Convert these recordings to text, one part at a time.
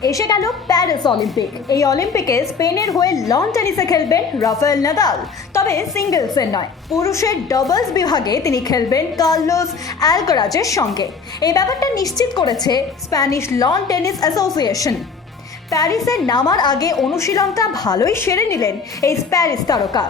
Paris Olympic. এই অলিম্পিকে স্পেনের হয়ে লন টেনিসে খেলবেন রাফেল নাদাল। তবে সিঙ্গেলসের নয়, পুরুষের ডাবলস বিভাগে তিনি খেলবেন কার্লোস অ্যালকারাজের সঙ্গে। এই ব্যাপারটা নিশ্চিত করেছে স্প্যানিশ লন টেনিস অ্যাসোসিয়েশন। প্যারিসে নামার আগে অনুশীলনটা ভালোই সেরে নিলেন এই প্যারিস তারকা।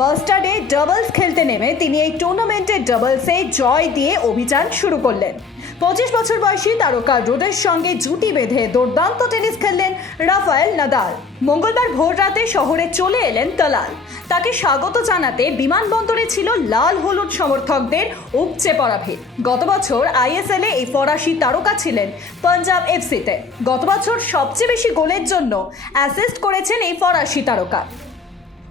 বাস্টার্ডে ডাবলস খেলতে নেমে তিনি এই টুর্নামেন্টে ডাবলসে জয় দিয়ে অভিযান শুরু করলেন। পঁচিশ বছর বয়সী তারকা রোডের সঙ্গে জুটি বেঁধে দুর্দান্ত টেনিস খেললেন রাফায়েল নাদাল। মঙ্গলবার ভোর রাতে শহরে চলে এলেন তালাল তাকে স্বাগত জানাতে বিমানবন্দরে ছিল লাল হলুদ সমর্থকদের উপচে পড়া ভিড়। গত বছর আইএসএল এ এই ফরাসি তারকা ছিলেন পাঞ্জাব এফসিতে গত বছর সবচেয়ে বেশি গোলের জন্য অ্যাসিস্ট করেছেন এই ফরাসি তারকা।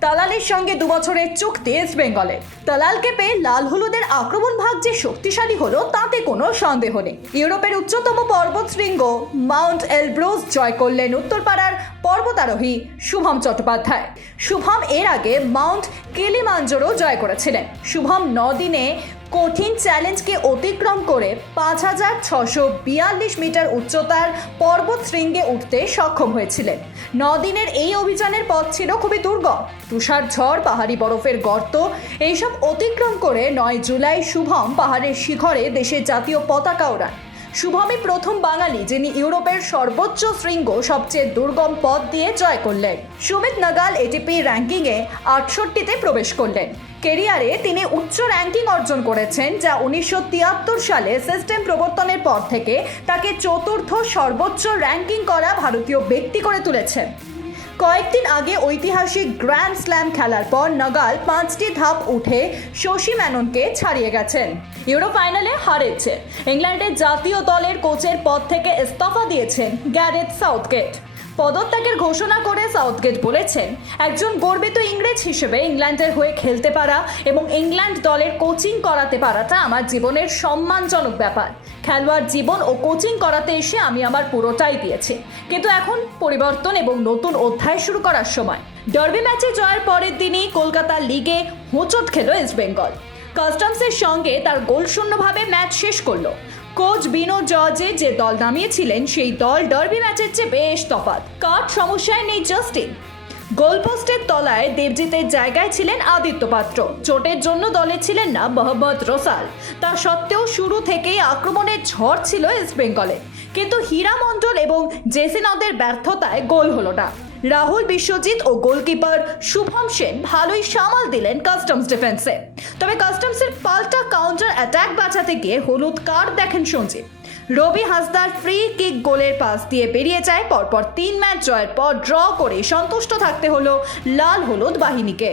তালালের সঙ্গে দু বছরের চুক্তি ইস্ট বেঙ্গলে তালালকে পেয়ে লাল হলুদের আক্রমণ ভাগ যে শক্তিশালী হলো, তাতে কোনো সন্দেহ নেই। ইউরোপের উচ্চতম পর্বত শৃঙ্গ মাউন্ট এলব্রোজ জয় করলেন উত্তরপাড়ার পর্বতারোহী শুভম চট্টোপাধ্যায়। শুভম এর আগে মাউন্ট কেলিমাঞ্জোরও জয় করেছিলেন। শুভম দিনে কঠিন চ্যালেঞ্জকে অতিক্রম করে পাঁচ হাজার ছশো বিয়াল্লিশ মিটার উচ্চতার পর্বত শৃঙ্গে উঠতে সক্ষম হয়েছিলেন। নদিনের এই অভিযানের পথ ছিল খুবই দুর্গম। তুষার ঝড়, পাহাড়ি বরফের গর্ত, এইসব অতিক্রম করে নয় জুলাই শুভম পাহাড়ের শিখরে দেশের জাতীয় পতাকা ওড়ান। শুভমই প্রথম বাঙালি যিনি ইউরোপের সর্বোচ্চ শৃঙ্গ, সবচেয়ে দুর্গম পথ দিয়ে জয় করলেন। সুমিত নাগাল এটিপি র্যাঙ্কিংয়ে আটষট্টিতে প্রবেশ করলেন। কেরিয়ারে তিনি উচ্চ র্যাঙ্কিং অর্জন করেছেন, যা উনিশশো তিয়াত্তর সালে সিস্টেম প্রবর্তনের পর থেকে তাকে চতুর্থ সর্বোচ্চ র্যাঙ্কিং করা ভারতীয় ব্যক্তি করে তুলেছেন কয়েকদিন আগে ঐতিহাসিক গ্র্যান্ড স্ল্যাম খেলার পর নাগাল পাঁচটি ধাপ উঠে শশী ম্যাননকে ছাড়িয়ে গেছেন। ইউরো ফাইনালে হারেছে। ইংল্যান্ডের জাতীয় দলের কোচের পদ থেকে ইস্তফা দিয়েছেন গ্যারেথ সাউথগেট পদত্যাগের ঘোষণা করে সাউথগেট বলেছেন। একজন গর্বিত ইংরেজ হিসেবে ইংল্যান্ডের হয়ে খেলতে পারা এবং ইংল্যান্ড দলের কোচিং করাতে পারাটা আমার জীবনের সম্মানজনক ব্যাপার। খেলোয়াড় জীবন ও কোচিং করাতে এসে আমি আমার পুরোটাই দিয়েছি। কিন্তু এখন পরিবর্তন এবং নতুন অধ্যায় শুরু করার সময়। ডার্বি ম্যাচে জয়ের পরের দিনই কলকাতা লিগে হোঁচট খেলো ইস্টবেঙ্গল। কাস্টমসের সঙ্গে তার গোল শূন্যভাবে ম্যাচ শেষ করল। কোচ বিনো জর্জে যে দল নামিয়েছিলেন, সেই দল ডার্বি ম্যাচের চেয়ে বেশ তফাৎ। কাঠ সমস্যায় নেই জাস্টিন? গোলপোস্টের তলায় দেবজিতের জায়গায় ছিলেন আদিত্য পাত্র। চোটের জন্য দলে ছিলেন না মোহাম্মদ রসাল। তা সত্ত্বেও শুরু থেকেই আক্রমণের ঝড় ছিল ইস্ট বেঙ্গলে কিন্তু হীরা মণ্ডল এবং জেসিনদের ব্যর্থতায় গোল হলো না। রাহুল, বিশ্বজিৎ ও গোলকিপার শুভম সেন ভালোই সামাল দিলেন কাস্টমস ডিফেন্সে। তবে কাস্টমসের পাল্টা কাউন্টার অ্যাটাক বাঁচাতে গিয়ে হলুদ কার্ড দেখেন সঞ্জীব। রবি হাসদার ফ্রি কিক গোলের পাস দিয়ে বেরিয়ে যায়, পরপর তিন ম্যাচ জয়ের পর ড্র করে সন্তুষ্ট থাকতে হলো লাল হলুদ বাহিনীকে।